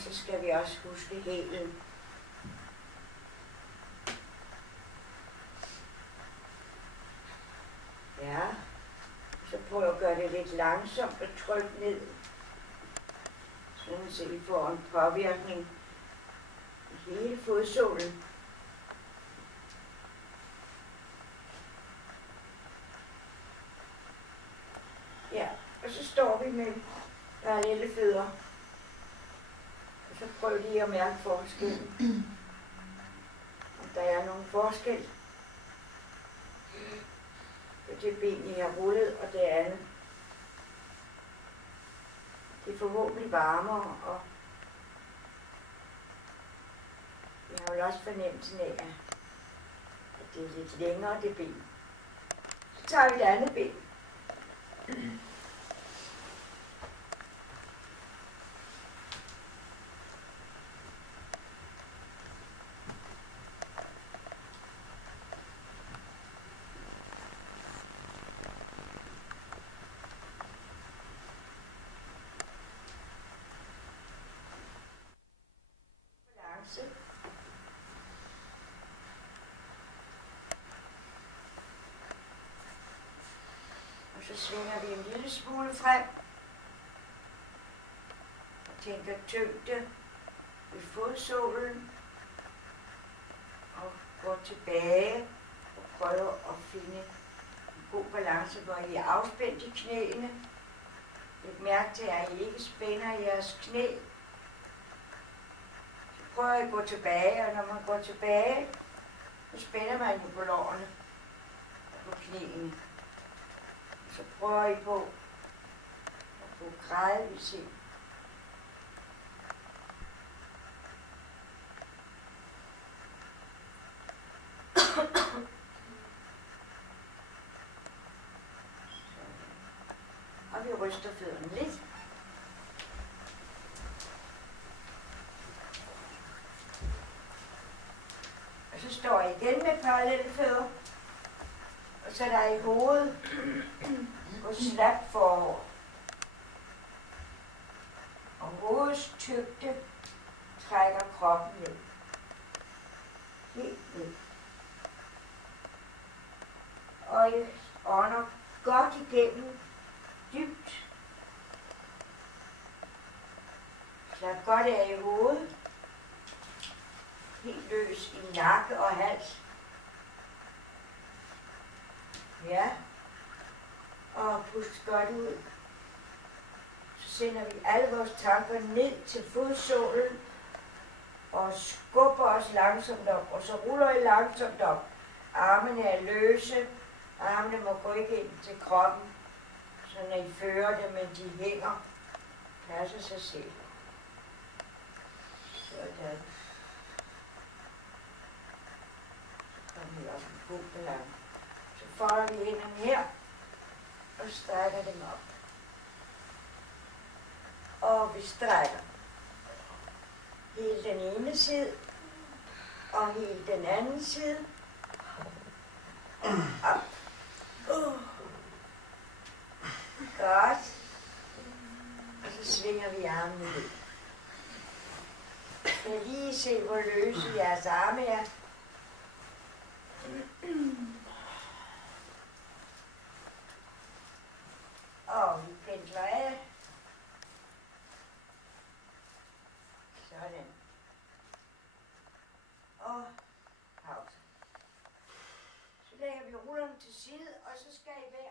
så skal vi også huske hælen. Ja, så prøv at gøre det lidt langsomt og tryk ned, sådan så vi får en påvirkning i hele fodsålen. Ja, og så står vi med parallelle fødder. Og så prøv lige at mærke forskellen. Om der er nogen forskel på det ben, I har rullet, og det andet. Det er forhåbentlig varmere, og jeg har jo også fornemmelsen af, at det er lidt længere, det ben. Så tager vi det andet ben. Og så svinger vi en lille smule frem og tænker tyngde ved fodsålen og går tilbage og prøver at finde en god balance, hvor I er afspændt i knæene. Læg mærke til, at I ikke spænder jeres knæ. Så prøver I at gå tilbage, og når man går tilbage, så spænder man jo på lårene og på knæene. Så prøver I på at få gradvist ind. Og vi ryster fødderne lidt. Og så står jeg igen med parallelle fødder. Og så der i hovedet og slap forover. Og hovedets tyngde trækker kroppen ned. Helt ned. Og I ånder godt igennem, dybt. Slap godt af i hovedet. Helt løs i nakke og hals. Ja. Og pust godt ud. Så sender vi alle vores tanker ned til fodsålen og skubber os langsomt op. Og så ruller I langsomt op. Armene er løse. Armene må gå ikke ind til kroppen, så når I fører dem, men de hænger. Passer sig selv. Sådan. Så kommer vi op en god balance. Så folder vi hænderne her og strækker dem op. Og vi strækker hele den ene side og hele den anden side. Op. Godt. Og så svinger vi armene ned. Jeg kan lige se, hvor løse jeres arme er. Og vi pendler af. Sådan. Og pause. Så lægger vi rullerne til side, og så skal I være